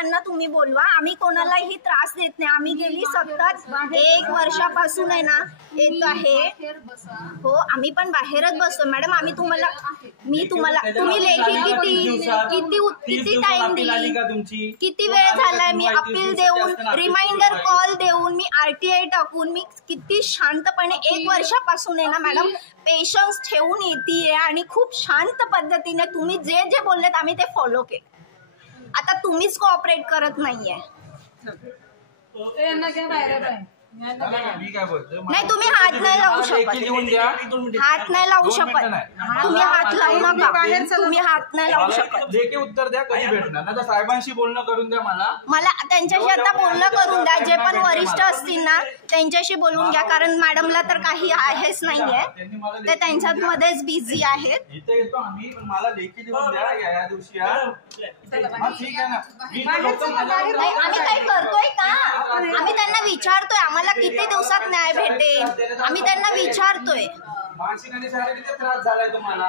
त्यांना तुम्ही बोलवा, आम्ही कोणालाही त्रास देत नाही. आम्ही गेली सतत 1 वर्षापासून आहे ना येत आहे. हो आम्ही पण बाहेरच बसतो मॅडम. आम्ही तुम्हाला तुम्ही लेखी किती टाइम दिली, किती वेळ झालाय. मी अपील देऊन, रिमाइंडर कॉल देऊन, मी RTI टाकून, मी किती शांतपणे 1 वर्षापासून आहे ना मॅडम पेशन्स ठेवून येते आणि खूप शांत पद्धतीने तुम्ही जे जे बोललेत आम्ही ते फॉलो केले. आता तुम्हीच कोऑपरेट करत नाहीये. नाही तुम्ही हात नाही लावू शकत, हात नाही लावू शकत. तुम्ही हात लावू नका, तुम्ही हात नाही लावू शकत. लेखी उत्तर द्या, कधी भेटणार ना. साहेबांशी बोलणं करून द्या. मला त्यांच्याशी आता बोलणं करून द्या. जे पण वरिष्ठ असतील ना त्यांच्याशी बोलून घ्या, कारण मॅडमला तर काही आहेच नाहीये, ते त्यांच्यामध्येच बिझी आहेत. इथे येतो आम्ही, पण मला लेखी लिहून द्या या दिवशी. ठीक आहे ना. आम्ही काय करतोय का, आम्ही त्यांना विचारतोय आम्हाला किती दिवसात न्याय भेटेल, आम्ही त्यांना विचारतोय. मानसिक आणि शारीरिक त्रास झालाय तुम्हाला,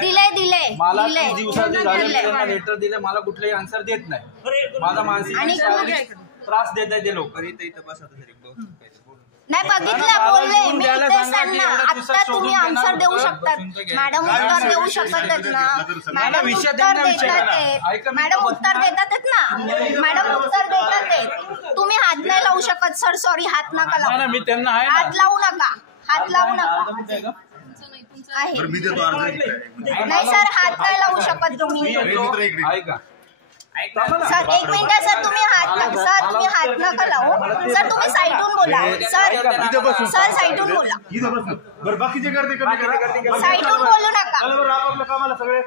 दिले लेटर दिले, मला कुठलाही आन्सर देत नाही. माझा मानसिक आणि शारीरिक त्रास देत आहे ते लोक. नाही बघितलं, बोलले मी तेच त्यांना. आता तुम्ही आन्सर देऊ शकतात मॅडम, उत्तर देऊ शकतात ना मॅडम, उत्तर देतात, मॅडम उत्तर देतात ना, मॅडम उत्तर देतात. तुम्ही हात नाही लावू शकत सर, सॉरी हात नका लावू, हात लावू नका, हात लावू नका. नाही सर हात नाही लावू शकत तुम्ही. सर 1 मिनिट सर, तुम्ही हात नका लावू. सर तुम्ही साईडून बोला. सर साईडून बोला, साईडून बोलू नका. आपापल्या कामाला सगळे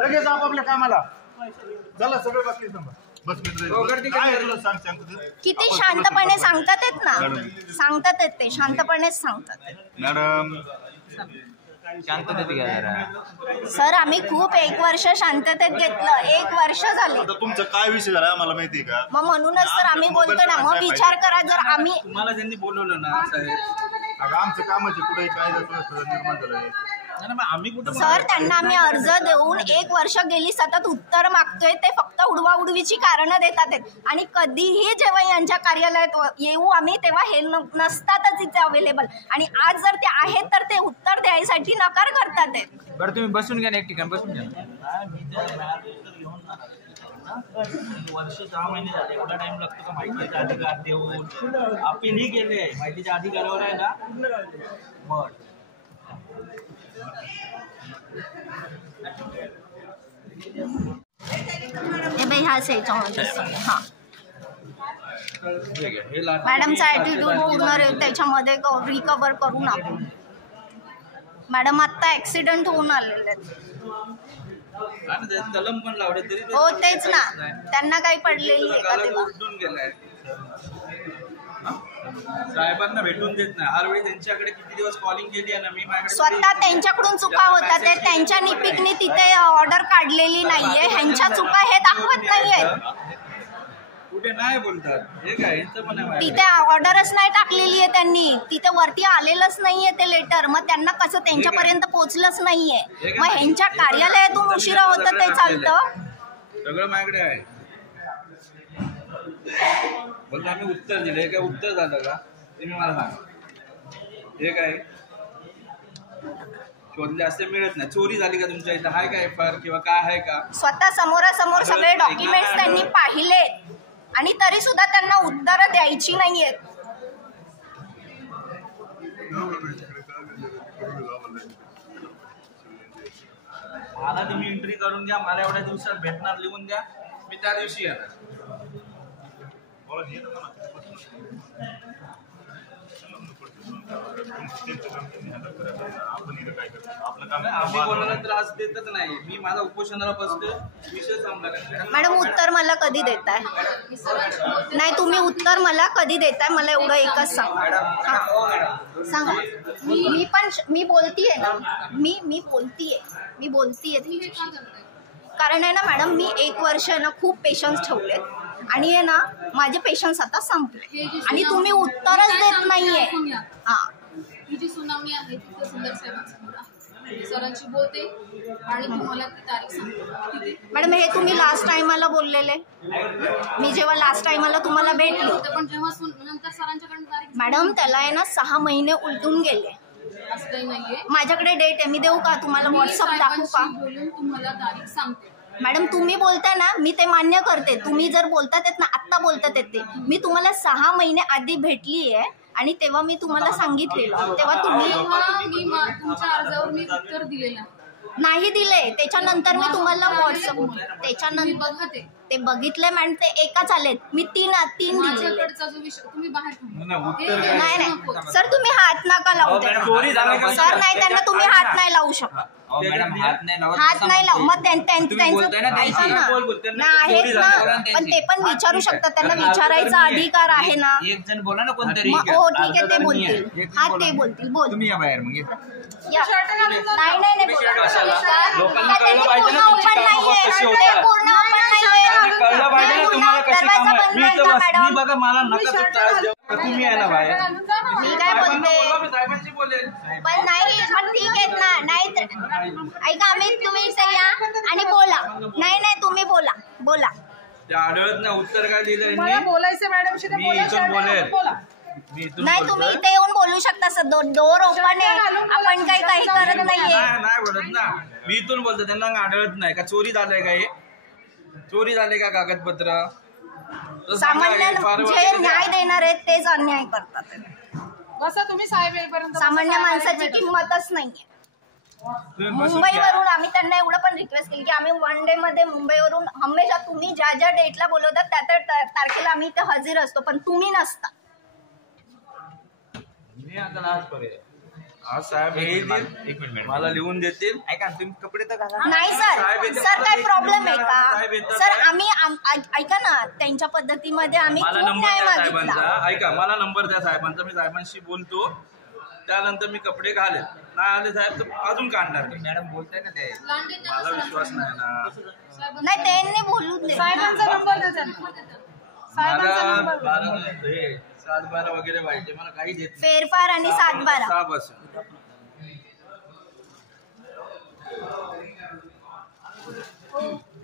लगेच आपापल्या कामाला चला, सगळे बाकी किती शांतपणे सांगतात आहेत ना, सांगतात आहेत ते शांतपणेच सांगतात. मॅडम शांततेत घ्या जरा. सर आम्ही खूप 1 वर्ष शांततेत घेतलं, 1 वर्ष झाले. तुमचा काय विषय झाला आम्हाला माहिती आहे का, मग म्हणूनच तर आम्ही बोलतो ना. मग विचार करा, जर आम्ही तुम्हाला ज्यांनी बोलवलं ना साहेब, आमचं कामाचे कुठे काय निर्माण झालं. सर त्यांना आम्ही अर्ज देऊन 1 वर्ष गेली सतत उत्तर मागतोय, ते फक्त उडवाउडवीची कारणं देतात आहेत. आणि कधीही जेव्हा यांच्या कार्यालयात येऊ आम्ही तेव्हा हे नसतातच इथे अवेलेबल, आणि आज जर ते आहेत तर ते उत्तर द्यायसाठी नकार करतात आहेत. बरं तुम्ही बसून घ्या ना, एक ठिकाणी बसून घ्या. वर्ष 6 महिने झाले, एवढा टाइम लागतो का माहितीचा अधिकार देऊन? अपीलही केले, माहितीच्या अधिकारावर आहे ना. बरं ह्याच ह्याच्यामध्ये हा मॅडमचा ॲटिट्यूड पूर्ण त्याच्यामध्ये रिकवर करू नका. मॅडम आत्ता ॲक्सिडेंट होऊन आलेले आहेत. हो तेच ना, त्यांना काही पडलेली आहे का तेव्हा? साहेबांना भेटून देत नाही. हर वेळी त्यांच्याकडे किती दिवस कॉलिंग केली आहे ना मी, स्वतः त्यांच्याकडून चुका होतात. ते त्यांच्या निपिकनी तिथे ऑर्डर काढलेली नाहीये, ह्यांच्या चुका हे दाखवत नाहीयेत. कुठे नाही बोलतात हे काय, पण तिथे ऑर्डरच नाही टाकलेली आहे त्यांनी, तिथे वरती आलेलंच नाहीये ते लेटर. मग त्यांना कसं त्यांच्यापर्यंत पोहोचलंच नाहीये. मग ह्यांच्या कार्यालयातून उशिरा होतं ते चालतं. सगळं माझ्याकडे आहे. बोलतो आम्ही उत्तर दिलं, हे काय उत्तर झालं का तुम्ही मला सांगा. हे काय शोधले असते मिळत नाही. चोरी झाली का तुमच्या इथं, हाय काय FIR किंवा काय आहे का? स्वतः समोरासमोर सगळे डॉक्युमेंट्स त्यांनी पाहिले आणि तरी सुद्धा त्यांना उत्तर द्यायची नाहीयेत. मला तुम्ही एंट्री करून द्या, मला एवढ्या दिवसात भेटणार, लिहून द्या, मी त्या दिवशी येणार. आम्ही कोणाला त्रास देतच नाही. मी माझा उपोषणाला बसतोय, विषय संपला. मॅडम उत्तर मला कधी देताय? नाही तुम्ही उत्तर मला कधी देताय, मला एवढं एकच सांगा. सांगा. मी बोलतीये ना, मी बोलतीये कारण आहे ना मॅडम, मी 1 वर्ष ना खूप पेशन्स ठेवलेत आणि आहे ना माझे पेशन्स आता संपले आणि तुम्ही उत्तरच देत नाहीये. हा ही जी सुनावणी आहे ती सुंदर साहेबांसमोर सरांशी बोलते आणि तुम्हाला ती तारीख सांगते. ठीक आहे? मॅडम हे तुम्ही लास्ट टाइमाला बोललेले, मी जेव्हा लास्ट टाइमाला तुम्हाला भेटली होतं, पण जेव्हा नंतर सरांच्याकडून तारीख मॅडम, त्याला आहे ना 6 महिने उलटून गेले. असं काही नाहीये. माझ्याकडे डेट आहे, मी देऊ का तुम्हाला? व्हॉट्सअप दाखवू का? साहेबांशी बोलून तुम्हाला तारीख सांगते. मॅडम तुम्ही बोलताय ना, मी ते मान्य करते. तुम्ही जर बोलतात ना, आत्ता बोलतात ते, मी तुम्हाला 6 महिने आधी भेटली आहे आणि तेव्हा मी तुम्हाला सांगितलेलं, तेव्हा तुम्ही तुमच्या अर्जावर मी उत्तर दिलेलं नाही दिले. त्याच्यानंतर मी तुम्हाला व्हॉट्सअप त्याच्यानंतर बघते. ते बघितले मॅडम, ते एकाच आलेत. मी तीन दिले. माझ्याकडचा जो विषय तुम्ही बाहेर थांबा. नाही नाही सर, तुम्ही हात नका लावू द्या. चोरी झाली का? सर नाही, त्यांना तुम्ही हात नाही लावू शकत. मॅडम हात नाही लावत. हात नाही लावू. मग त्यांचं बोलताय ना त्यांची. ऐका ना. बोल, त्यांना नाही आहेत चोरी ना, झाली. पण ते पण विचारू शकतात. त्यांना विचारायचा अधिकार आहे ना. एक जण बोला ना कोणतरी. मग हो ठीक आहे, ते बोलतील. हा ते बोलतील. बोल तुम्ही या बाहेर मग. या. नाही नाही नाही बोला. लोकांना का त्यांनी कळलं पाहिजे ना पूर्ण तुमची open कामं नाहीये. कशी ते होतात. पूर्ण open नाहीये. त्यांना कळलं पाहिजे ना तुम्हाला कशी दरवाजा काम आहे. बंद मी आहे तर का, बस मी मॅडम? बघा, मला नका तो त्रास देऊ. तुम्ही आहे ना बाहेर. मी काय बोलते, मी साहेबांशी बोलेल. पण नाही, पण ठीक आहेत ना. नाही तर ऐका, आम्ही तुम्ही इथे या आणि बोला. नाही नाही तुम्ही बोला. ते आढळत ना उत्तर काय दिलं मला यांनी. बोलायचं मॅडमशी, ते मी बोलायचं इथून बोलेल. बोला. मी इथून नाही तुम्ही बोलतोय. इथे येऊन बोलू शकता. सर डोर ओपन आहे, आपण काही करत नाहीये. नाही बोलत ना, मी इथून बोलतो. त्यांना आढळत नाही का चोरी झालंय का? हे चोरी झाले का कागदपत्र? तर सांगा, सामान्य हे फार जे वगैरे द्या. न्याय देणार आहेत तेच अन्याय करतात. बसा तुम्ही साहेब येईपर्यंत. सामान्य माणसाची किंमतच नाहीये. तुम्ही बसून घ्या. मुंबईवरून आम्ही त्यांना एवढं पण रिक्वेस्ट केली की आम्ही 1 डे मध्ये मुंबईवरून हमेशा तुम्ही ज्या ज्या डेटला बोलवतात त्या तारखेला आम्ही इथे हजर असतो, पण तुम्ही नसता. मी आता आज पर्याय आज साहेब येतील, एक मिनिट मला लिहून देतील. ऐका तुम्ही कपडे तर घाला. नाही साहेब सर, येतात, सर काय एक प्रॉब्लेम आहे साहेब का? येतात, सर साहेब. आम्ही ऐका ना, त्यांच्या पद्धतीमध्ये आम्ही मला खूप नंबर न्याय द्या मागितला. साहेबांचा. ऐका, मला नंबर द्या साहेबांचा. मी साहेबांशी बोलतो, त्यानंतर मी कपडे घालेल. नाही आले साहेब तर अजून काढणार. मॅडम बोलताय ना ते. मला विश्वास नाही ना. नाही त्यांनी बोलू दे. साहेबांचा नंबर द्या त्यांना. साहेबांचा मला नंबर द्या. 7-12 वगैरे पाहिजे. मला काही देत नाही. फेरफार आणि 7-12. 6 पासून.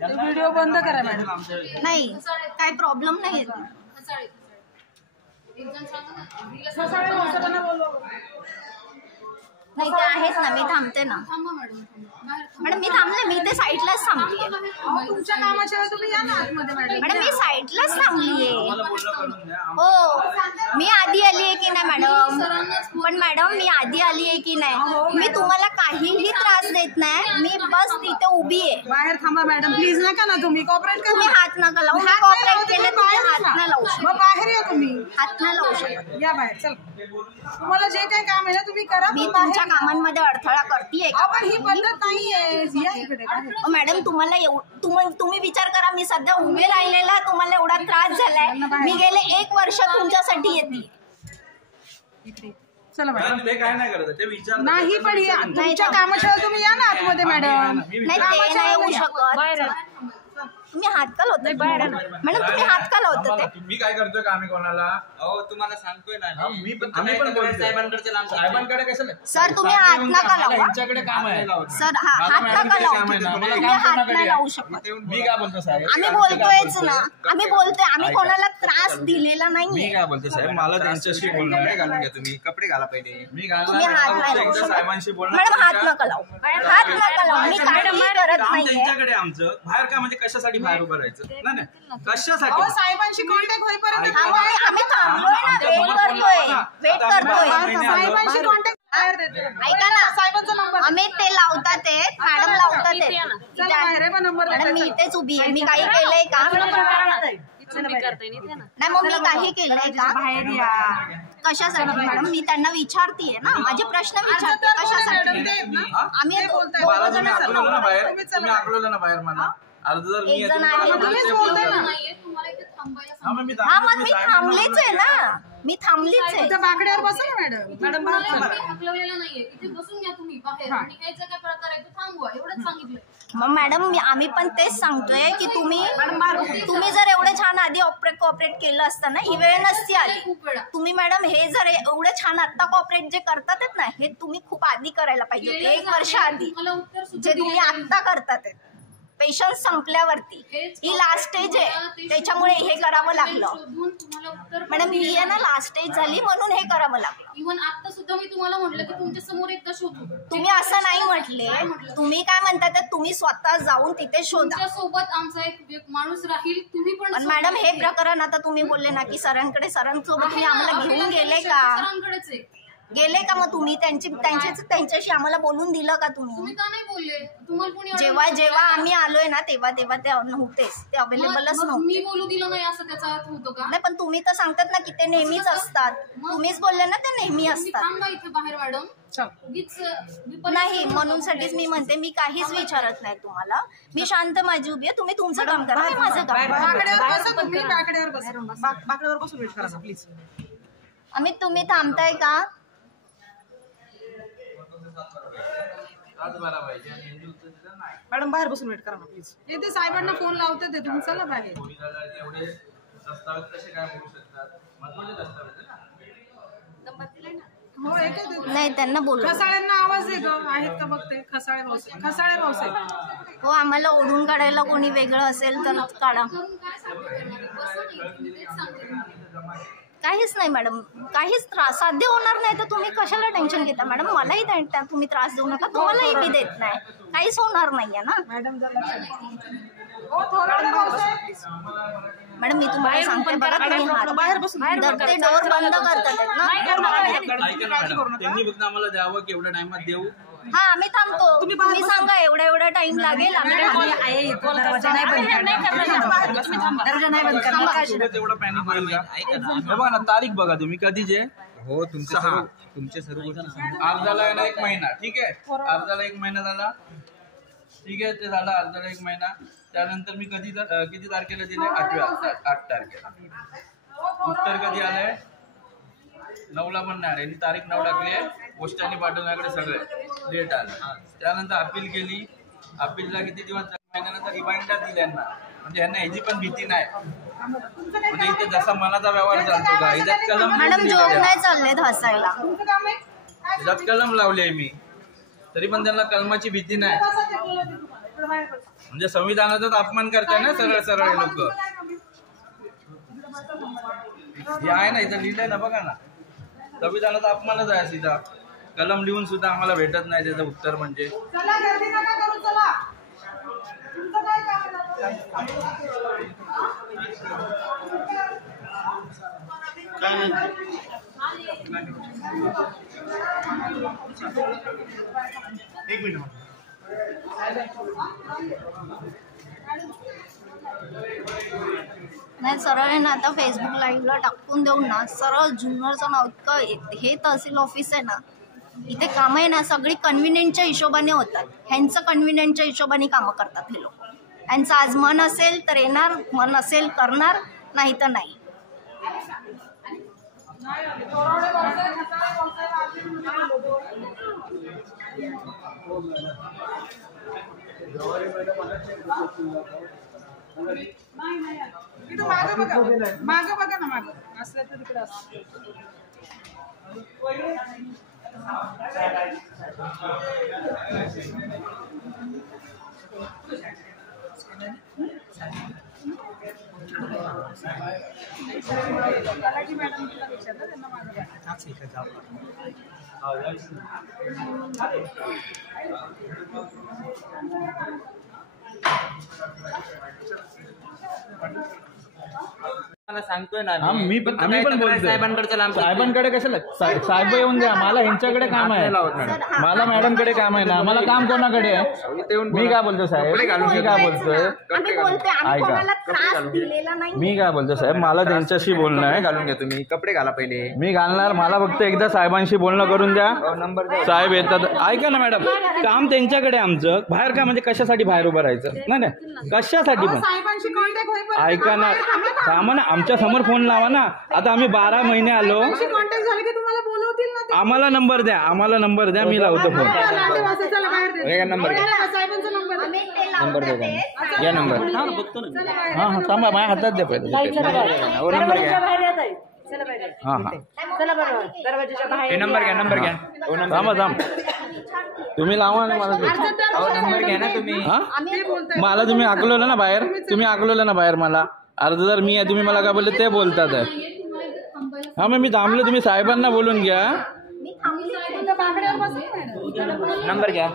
व्हिडिओ बंद करा मॅडम. नाही काय प्रॉब्लेम नाही येत. एक जण सांगा ना. ससाळे माणसांना बोलवा. नाही ते आहेच ना, मी थांबते ना. थांबा मॅडम, बाहेर थांबा. मॅडम मी थांबले, मी ते साईडलाच थांबलीये. अहो, तुमच्या कामाच्या वेळी तुम्ही या ना आतमध्ये मॅडम. मॅडम मी साईडलाच थांबलीये. मला बोलणं करून द्या. हो मी आधी आली आहे की नाही मॅडम? पण मॅडम मी आधी आली आहे की नाही? मी तुम्हाला काहीही त्रास देत नाही. मी बस तिथे उभी आहे. बाहेर थांबा मॅडम, प्लीज नका ना तुम्ही कॉपरेट तुम्ही करा. हात नका लावू. मी कॉपरेट केले, तुम्ही हात नाही लावू शकत. मग बाहेर या तुम्ही. हात नाही लावू शकत. या बाहेर चल. तुम्हाला जे काही काम आहे ना तुम्ही करा. मी पण बाहेर तुमच्या या. कामांमध्ये अडथळा करतेय का? आपण ही पद्धत नाहीये. या इकडे बाहेर. मॅडम तुम्हाला तुम्ही विचार करा, मी सध्या उभे राहिलेला तुम्हाला एवढा त्रास झालाय. मी गेले 1 वर्ष तुमच्यासाठी येते. इकडे. चला मॅडम. मॅडम ते काय नाही करत, ते विचार नाही पण या तुमच्या कामाच्या वेळी तुम्ही या ना आतमध्ये मॅडम. नाही ते नाही होऊ शकत. तुम्ही हात का लावता? मॅडम तुम्ही हात का लावता ते? मी काय करतोय का आम्ही कोणाला? अहो तुम्हाला सांगतोय ना. आम्ही पण बोलतोय साहेबांकडे लांब. साहेबांकडे कसं सर तुम्ही हात नका लावा. यांच्याकडे काम आहे. सर हात नका लावू. तुम्ही हात नाही लावू शकत. मी काय बोलतो साहेब? आम्ही बोलतोयच ना, आम्ही बोलतोय. आम्ही कोणाला त्रास दिलेला मी नाहीये. काय बोलतो साहेब, मला त्यांच्याशी बोलणं कपडे आहे. घालून घ्या तुम्ही. कपडे घाला पहिले. मी तुम्ही हात नाही घालणार लावू एकदा शकत. साहेबांशी बोलणं. मॅडम हात नका लावू. हात नका लावू. मी काहीही करत काम नाहीये. त्यांच्याकडे आमचं. बाहेर का म्हणजे कशासाठी बाहेर उभं राहायचं? नाही कशासाठी? अहो साहेबांशी कॉन्टॅक्ट होईपर्यंत ऐका थांबा. ना. आम्ही थांबलोय ना, वेट करतोय. साहेबांशी कॉन्टॅक्ट बाहेर देते. ऐका ना, साहेबांचा नंबर. आम्ही ते लावतात ते, मॅडम लावतात ते. चला बाहेर आहे, पण नंबर मॅडम मी इथेच उभी आहे. मी काही केलंय का? नाही मग मी काही केलंय का? बाहेर या. कशासाठी मॅडम? मी त्यांना विचारतीये ना, माझे प्रश्न विचारते कशासाठी. आम्ही मला तुम्ही आकलवलं ना बाहेर, तुम्ही आकलवलं ना बाहेर मला. अर्ध जर मी एक जण येतो, आहे. मला तुम्हीच ते बोलताय बोलतात. ना. नाहीये, तुम्हाला इथे थांबायला हा, मग मी हा मग मी साहेबांना थांबलीच आहे ना, मी थांबलीच आहे. इथं बाकड्यावर बसा ना मॅडम. मॅडम बाहेर तुम्हाला थांबा. इथे हकलवलेलं नाहीये. इथे बसून घ्या तुम्ही बाहेर आणि काय काय प्रकार आहे तो थांबवा एवढंच सांगितलंय. मग मॅडम आम्ही पण तेच सांगतोय की तुम्ही जर एवढं छान आधी कॉपरेट केलं असतं ना, ही वेळ नसती आली. तुम्ही मॅडम हे जर एवढं छान आता कॉपरेट जे करतात ना, हे तुम्ही खूप आधी करायला पाहिजे, 1 वर्ष आधी. जे तुम्ही आता करतात पेशन्स संपल्यावरती, ही लास्ट स्टेज आहे, त्याच्यामुळे हे करावं लागलं. मॅडम ही आहे ना लास्ट स्टेज झाली म्हणून हे करावं लागलं. इव्हन आता सुद्धा मी तुम्हाला म्हटलं की तुमच्या समोर एकदा शोधू. तुम्ही असं नाही म्हटले. तुम्ही काय म्हणतात तुम्ही स्वतः जाऊन तिथे शोधा. सोबत आमचा एक माणूस राहील. तुम्ही पण मॅडम हे प्रकरण आता तुम्ही बोलले ना की सरांसोबत तुम्ही आम्हाला घेऊन गेले का? सरांकडेच आहे. गेले का मग तुम्ही त्यांच्याशी आम्हाला बोलून दिलं का तुम्ही? का नाही बोलले? तुम्हाला कोणी जेव्हा आम्ही आलोय ना तेव्हा ते नव्हतेच, ते अवेलेबलच नव्हते. मी बोलू दिलं नाही असं त्याचा अर्थ होतो का? नाही पण तुम्ही तर सांगतात ना की ते नेहमीच असतात. तुम्हीच बोलले ना ते नेहमी असतात. थांबा इथे बाहेर मॅडम. नाही म्हणूनसाठीच मी म्हणते, मी काहीच विचारत नाही तुम्हाला. मी शांत माझी उभी आहे. तुम्ही तुमचं काम करा, मी माझं काम प्लीज. अमित तुम्ही थांबताय का? मॅडम बाहेर बसून वेट करा ना प्लीज. ते साहेबांना फोन लावते ते, तुम्ही चला बाहेर. हो नाही त्यांना बोलू. खसाळ्यांना आवाज दे ग, आहेत का बघते. खसाळे भाऊसाहेब. हो आम्हाला ओढून काढायला कोणी वेगळं असेल तर काढा. काहीच नाही मॅडम, काहीच त्रास साध्य होणार नाही तर तुम्ही कशाला टेन्शन घेता मॅडम? मलाही तुम्ही त्रास देऊ नका, तुम्हालाही मी देत नाही, काहीच होणार नाहीये ना मॅडम. मी तुम्हाला सांगते बघा, तुम्ही ते डोर बंद करतात ना. त्यांनी फक्त आम्हाला द्यावं की एवढ्या टाइमात देऊ. हा आम्ही थांबतो, तुम्ही सांगा एवढा टाइम लागेल. एवढा पॅनिक होईल का? बघा ना तारीख बघा तुम्ही कधीचे. हो तुमचे सर्व अर्जाला ना 1 महिना, ठीक आहे. अर्जाला 1 महिना झाला, ठीक आहे. ते झालं अर्जाला 1 महिना. त्यानंतर मी किती तारखेला दिले? 8 तारखेला. उत्तर कधी आलंय? 9ला पण नाही आले. तारीख 9 टाकली आहे. पोस्टाने पाठवण्याकडे सगळे डेट आलं. त्यानंतर अपील केली. अपीलला किती दिवस? महिन्यानंतर रिमाइंडर दिली यांना. म्हणजे यांना ह्याची पण भीती नाही. म्हणजे इथे जसा मनाचा व्यवहार चालतो का, ह्याच्यात कलम मॅडम जोक नाही चाललेत हसायला. ह्याच्यात कलम लावली आहे मी, तरी पण त्यांना कलमाची भीती नाही. म्हणजे संविधानाचाच अपमान करतात ना सरळ लोक. हे आहे ना इथं लिहिलंय ना, बघा ना. संविधानाचा अपमानच आहे सीधा. कलम लिहून सुद्धा आम्हाला भेटत नाही त्याचं उत्तर. म्हणजे काय नाही. एक मिनिट. नाही सरळ आहे ना, आता फेसबुक लाईव्हला टाकून देऊन ना, सरळ जुन्नरचं नाव इतकं. हे तहसील ऑफिस आहे ना, इथे कामं आहे ना सगळी कन्व्हिनियंटच्या हिशोबाने होतात. ह्यांचं कन्व्हिनियंटच्या हिशोबाने कामं करतात हे लोक. यांचं आज मन असेल तर येणार, मन असेल करणार, नाही तर नाही. मागं बघा ना, मागं असलं तर तिकडे असतं. मला सांगतोय ना आम्ही पण बोलतोय साहेबांकडे साहेबांकडे कशाला? साहेब येऊन द्या, मला ह्यांच्याकडे काम आहे. मला मॅडमकडे काम आहे ना. मला काम कोणाकडे आहे? मी काय बोलतो साहेब, मी काय बोलतोय ऐका, मी काय बोलतो साहेब, मला त्यांच्याशी बोलणं आहे. घालून घ्या तुम्ही. कपडे घाला पहिले. मी घालणार. मला फक्त एकदा साहेबांशी बोलणं करून द्या. नंबर साहेब येतात. ऐका ना मॅडम, काम त्यांच्याकडे. आमचं बाहेर का म्हणजे कशासाठी बाहेर उभं राहायचं? नाही कशासाठी पण. साहेबांशी कॉन्टॅक्ट होईपर्यंत ऐका ना, थांबा ना, आमच्या समोर फोन लावा ना. आता आम्ही 12 महिने आलो. कॉन्टॅक्ट झाले की तुम्हाला बोलवतील ना ते. आम्हाला नंबर द्या, मी लावतो फोन. चला बाहेर दे. नंबर साहेबांचा नंबर ते लावतात ते. घ्या नंबर. हा हा थांबा माझ्या हातात द्या पहिले हो नंबर घ्या. हा हा हे नंबर घ्या नंबर घ्या. हो नंबर थांबा थांब तुम्ही लावा ना मला ते. अहो, नंबर घ्या ना तुम्ही. हा आम्ही मला तुम्ही आकलवलं ना बाहेर, तुम्ही आकलवलं ना बाहेर मला अर्जदार मी आहे, तुम्ही मला काय बोलले ते बोलतात आहे. हा मग मी थांबलो, तुम्ही साहेबांना बोलून घ्या. मी थांबली बाकड्यावर बसून मॅडम. नंबर घ्या.